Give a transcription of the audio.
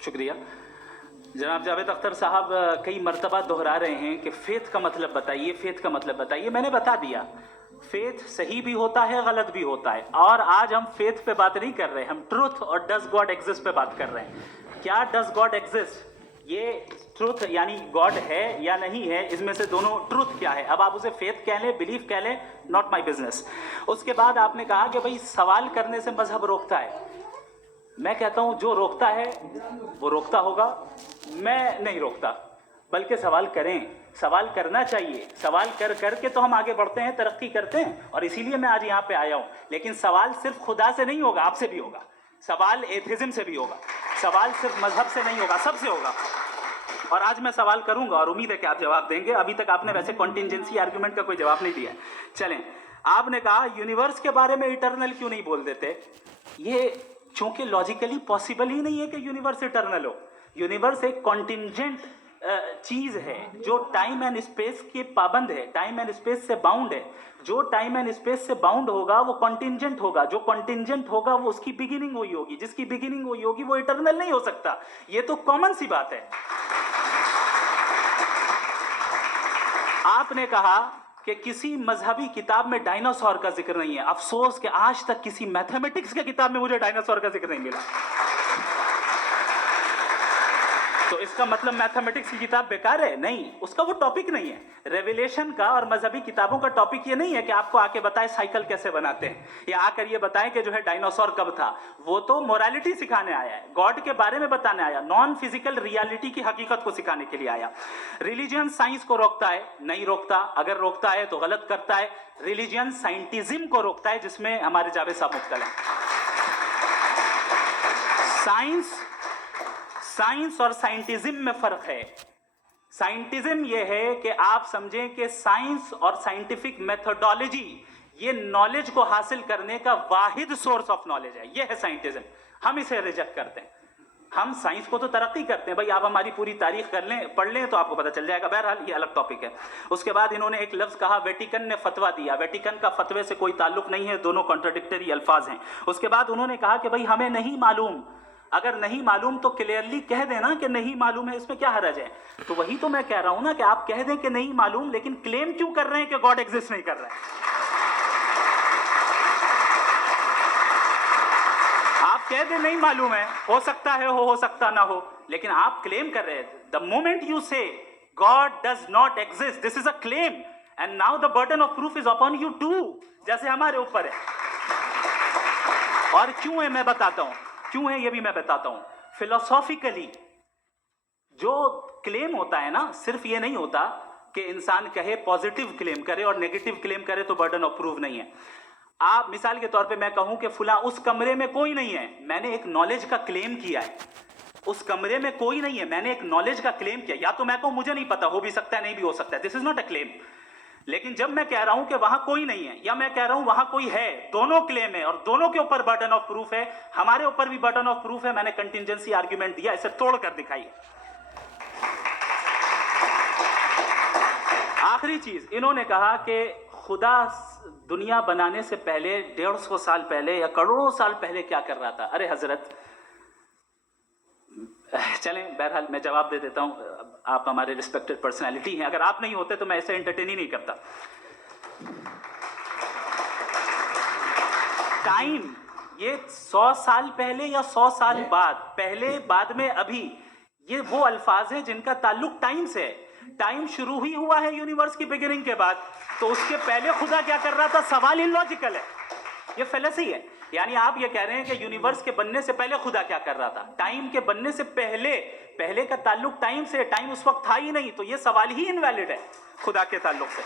शुक्रिया। जनाब जावेद अख्तर साहब कई मरतबा दोहरा रहे हैं कि फेथ का मतलब बताइए, फेथ का मतलब बताइए। मैंने बता दिया, फेथ सही भी होता है, गलत भी होता है। और आज हम फेथ पे बात नहीं कर रहे, हम ट्रुथ और डज गॉड एग्जिस्ट पे बात कर रहे हैं। क्या डज गॉड एग्जिस्ट, ये ट्रुथ यानी गॉड है या नहीं है, इसमें से दोनों ट्रुथ क्या है। अब आप उसे फेथ कह लें, बिलीफ कह लें, नॉट माई बिजनेस। उसके बाद आपने कहा कि भाई सवाल करने से मजहब रोकता है। मैं कहता हूं जो रोकता है वो रोकता होगा, मैं नहीं रोकता। बल्कि सवाल करें, सवाल करना चाहिए। सवाल कर करके तो हम आगे बढ़ते हैं, तरक्की करते हैं, और इसीलिए मैं आज यहाँ पे आया हूँ। लेकिन सवाल सिर्फ खुदा से नहीं होगा, आपसे भी होगा। सवाल एथिज्म से भी होगा, सवाल सिर्फ मजहब से नहीं होगा, सबसे होगा। और आज मैं सवाल करूंगा और उम्मीद है कि आप जवाब देंगे। अभी तक आपने वैसे कॉन्टिंजेंसी आर्गुमेंट का कोई जवाब नहीं दिया। चलें, आपने कहा यूनिवर्स के बारे में इटर्नल क्यों नहीं बोल देते। ये चूंकि लॉजिकली पॉसिबल ही नहीं है कि यूनिवर्स इटर्नल हो। यूनिवर्स एक कॉन्टिंजेंट चीज है जो टाइम एंड स्पेस के पाबंद है, टाइम एंड स्पेस से बाउंड है। जो टाइम एंड स्पेस से बाउंड होगा वो कॉन्टिंजेंट होगा, जो कॉन्टिंजेंट होगा वो उसकी बिगिनिंग हुई होगी, जिसकी बिगिनिंग हुई होगी वो इटर्नल नहीं हो सकता। ये तो कॉमन सी बात है। आपने कहा कि किसी मजहबी किताब में डायनासोर का जिक्र नहीं है। अफसोस कि आज तक किसी मैथमेटिक्स की किताब में मुझे डायनासोर का जिक्र नहीं मिला। तो इसका मतलब मैथमेटिक्स की किताब बेकार है? नहीं, उसका वो टॉपिक नहीं है। रेवलेशन का और मजहबी किताबों का टॉपिक ये नहीं है कि आपको आके बताए साइकिल कैसे बनाते हैं, या आकर ये बताएं कि जो है डायनासोर कब था। वो तो मोरालिटी सिखाने आया है, गॉड के बारे में बताने आया, नॉन फिजिकल रियलिटी की हकीकत को सिखाने के लिए आया। रिलीजियन साइंस को रोकता है? नहीं रोकता। अगर रोकता है तो गलत करता है। रिलीजियन साइंटिज्म को रोकता है, जिसमें हमारे जावेद साहब मुब्तला हैं। साइंस और साइंटिज्म में फर्क है। साइंटिज्म यह है कि आप समझें कि साइंस और साइंटिफिक मेथोडोलॉजी ये नॉलेज को हासिल करने का वाहिद सोर्स ऑफ नॉलेज है। यह है साइंटिज्म। हम इसे रिजेक्ट करते हैं। हम साइंस को तो तरक्की करते हैं। भाई आप हमारी पूरी तारीख कर लें, पढ़ लें तो आपको पता चल जाएगा। बहरहाल ये अलग टॉपिक है। उसके बाद इन्होंने एक लफ्ज कहा, वेटिकन ने फतवा दिया। वेटिकन का फतवे से कोई ताल्लुक नहीं है, दोनों कॉन्ट्राडिक्टरी अल्फाज हैं। उसके बाद उन्होंने कहा कि भाई हमें नहीं मालूम। अगर नहीं मालूम तो क्लियरली कह देना कि नहीं मालूम है, इसमें क्या हरज है। तो वही तो मैं कह रहा हूं ना कि आप कह दें कि नहीं मालूम, लेकिन क्लेम क्यों कर रहे हैं कि गॉड एग्जिस्ट नहीं कर रहा है। आप कह दें नहीं मालूम है, हो सकता है हो सकता ना हो, लेकिन आप क्लेम कर रहे हैं। The moment you say God does not exist, this is a claim, and now the burden of proof is upon you too, जैसे हमारे ऊपर है। और क्यों है मैं बताता हूं, क्यों है ये भी मैं बताता हूं। फिलोसॉफिकली जो क्लेम होता है ना, सिर्फ ये नहीं होता कि इंसान कहे पॉजिटिव क्लेम करे और नेगेटिव क्लेम करे तो बर्डन ऑफ प्रूफ नहीं है। आप मिसाल के तौर पे मैं कहूं कि फुला उस कमरे में कोई नहीं है, मैंने एक नॉलेज का क्लेम किया है। उस कमरे में कोई नहीं है, मैंने एक नॉलेज का क्लेम किया। या तो मैं कहूं मुझे नहीं पता, हो भी सकता है नहीं भी हो सकता है, this is not a claim. लेकिन जब मैं कह रहा हूं कि वहां कोई नहीं है, या मैं कह रहा हूं वहां कोई है, दोनों क्लेम है और दोनों के ऊपर बर्डन ऑफ प्रूफ है। हमारे ऊपर भी बर्डन ऑफ प्रूफ है। मैंने कंटिंजेंसी आर्गुमेंट दिया, इसे तोड़कर दिखाइए। आखिरी चीज, इन्होंने कहा कि खुदा दुनिया बनाने से पहले 150 साल पहले या करोड़ों साल पहले क्या कर रहा था। अरे हजरत, चलें बहरहाल मैं जवाब दे देता हूं। आप हमारे रिस्पेक्टेड पर्सनालिटी हैं, अगर आप नहीं होते तो मैं ऐसे एंटरटेन ही नहीं करता। टाइम ये 100 साल पहले या 100 साल बाद, पहले बाद में अभी, ये वो अल्फाज हैं जिनका ताल्लुक टाइम से है। टाइम शुरू ही हुआ है यूनिवर्स की बिगिनिंग के बाद, तो उसके पहले खुदा क्या कर रहा था, सवाल इलॉजिकल है, ये फेलेसी है। यानी आप ये कह रहे हैं कि यूनिवर्स के बनने से पहले खुदा क्या कर रहा था। टाइम के बनने से पहले, पहले का ताल्लुक टाइम से, टाइम उस वक्त था ही नहीं, तो ये सवाल ही इनवैलिड है खुदा के ताल्लुक से।